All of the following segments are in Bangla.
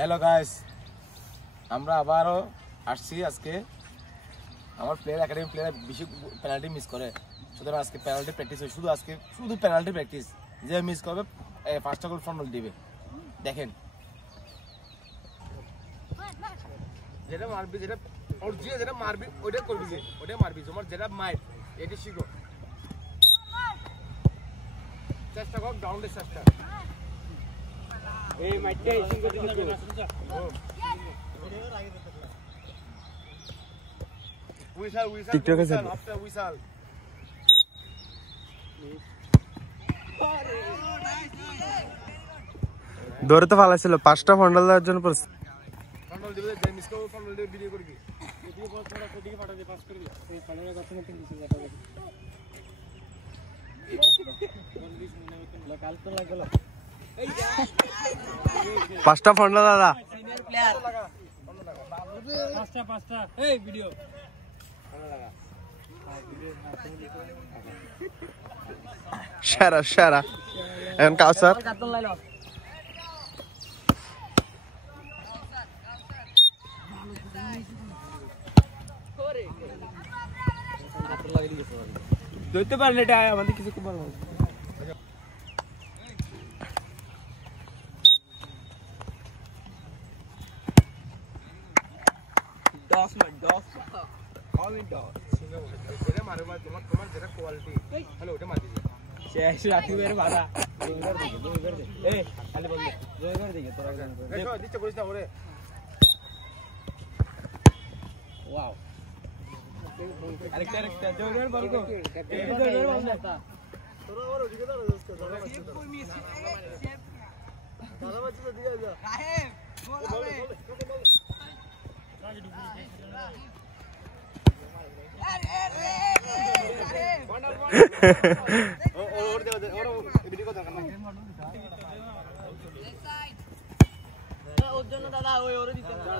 হ্যালো গাইস, আমরা আবারও আসছি। আজকে আমার প্লেয়ার একাডেমি প্লেয়ার বেশি পেনাল্টি মিস করে, সুতরাং আজকে পেনাল্টি প্র্যাকটিস হয়। শুধু পেনাল্টি প্র্যাকটিস, যে মিস করবে ফার্স্ট গোল ফ্রন্ট দিবে। দেখেন যেটা মারবি, যেটা মারবি ওইটা করবি, ওইটা মারবি। তোমার যেটা মাইট এটা শিখো, চেষ্টা কর ডাউনের চেষ্টা। এই মাইটটা ইসিং করে দিতে দৌড়ে তো ভালো ছিল, 5টা ফন্ডাল দেওয়ার জন্য পড়ছে। পাঁচটা ফন্ডাল দাদা, সেরা সেরা। এখন কাউসার ধরতে পারলে এটা আমাদের কিছু খুব ভালো। তোমার যেটা কোয়ালিটি হ্যালো ওটা মার দিছে দিচ্ছে করিস না ওরে। ওয়াও আরেকটা জোগাড় বল গো, জোগাড় বল না তোরা ওর ওদিকে দাঁড়া দোস্ত দাঁড়া বাচ্চা কই মিস দাঁড়া বাচ্চা দিয়ে যা সাহেব বল হবে ওর দে ওর ভিডিও কথা না ওর জন্য দাদা ওই ওরে দিতে যা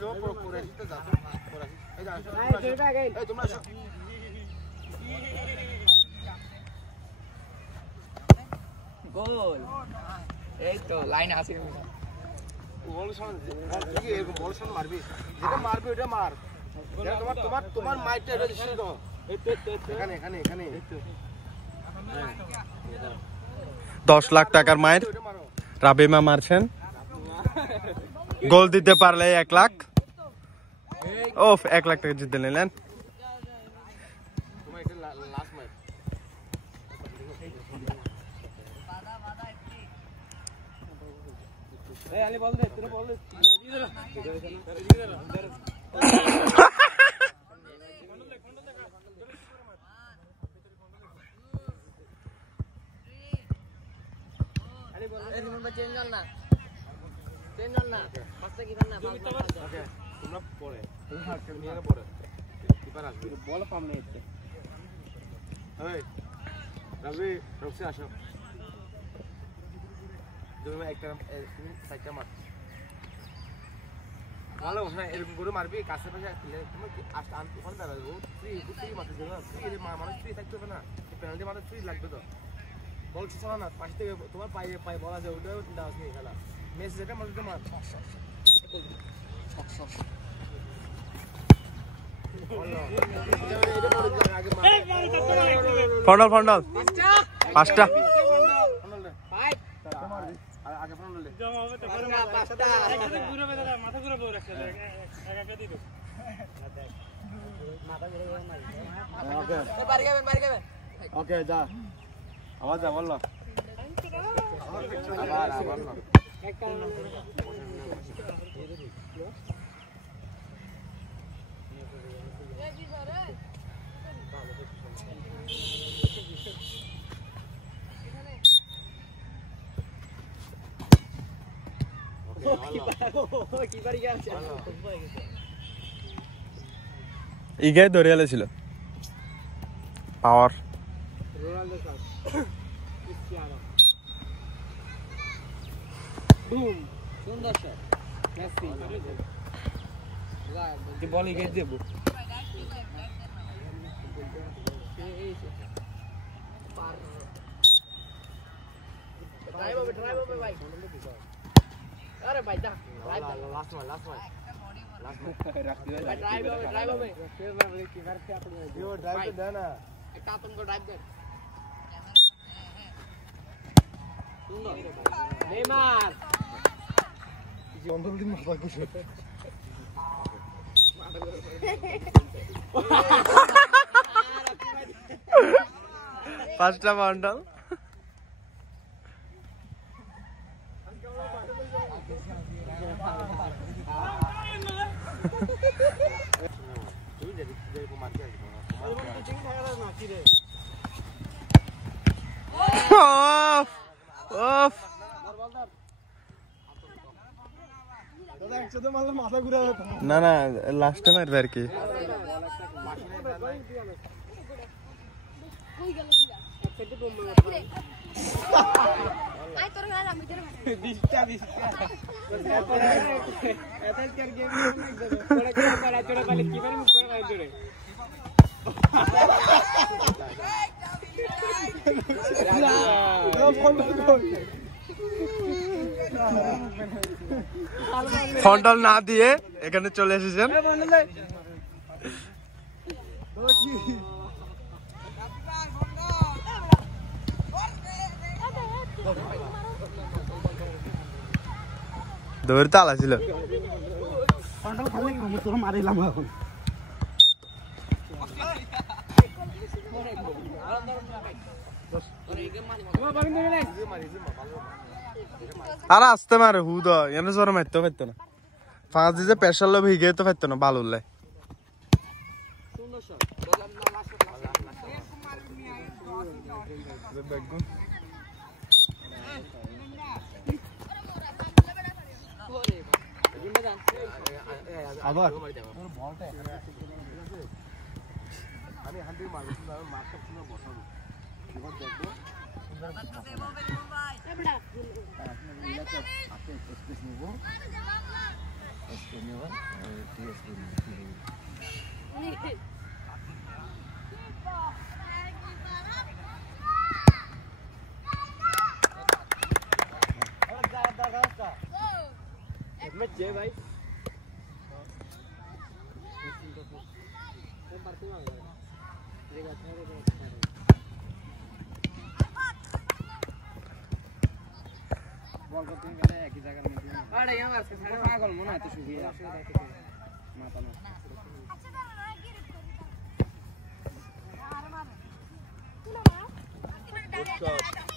জো করে দিতে যা এই যা এই তোমরা গোল এই তো লাইন আছে বল শোন কি এরকম বল শোন মারবি, যেটা মারবি ওটা মার। তোমার মাইটটা এটা শিখো। এখানে এখানে এখানে 10 লাখ টাকার মায়ের রাবিমা মারছেন, গোল দিতে পারলে 1 লাখ। ওফ 1 লাখ টাকা জিতে নিলেন। তোমার এটা লাস্ট ম্যাচ। এই আলি বল দে, তুই বল দে। তোমরা পরে বল পাম নেই রবি রক্সি আসো, তুমি একটা সাইডটা মার ভালো না, এরকম করে মারবি কাছে পাশে তুমি ওখানে দাঁড়াবো ফ্রি মারতে মানুষ ফ্রি থাকতে হবে না, পেনাল্টি মারতে ফ্রি লাগবে তো। বল ছিড়া না পাশ থেকে তোমার পায়ে বলা যায় ওটাও দাস নেই খেলা। মেসি যেটা মারতে মার ফন্ডাল ফন্ডাল 5টা আগে ফন্ডাল দে ওকে যা আওয়াজ যা বললো আবার ইগে ধরে ছিল পাওয়ার। সুন্দর শট মেসি বল ইগে দেব अरे भाई जा लास्ट वन ड्राइव में यो ड्राइव पे देना एक तुमको ड्राइव कर नेमार अंदर दिन माथा कुछ पांचटा बाउंडल off off না না লাস্টে মারবে আর কি ফন্টল না দিয়ে এখানে চলে এসেছেন দৌড় তালা ছিল আর আসতে মারে হুদ এনে জোর মারতে পারতো না ফাঁস দিয়ে প্রেশার লোভ হিগে তো পারতো না ভালো উল্লাই আবার আমি হান্ডি মারব মারতে পুরো বসাবো এবার দেখবো স্পেস নিব भाई বল করতে গেলে একই জায়গার মধ্যে আরে আমার কাছে সাড়ে পাগল মনে হয় তো শুধু মাথা না আচ্ছা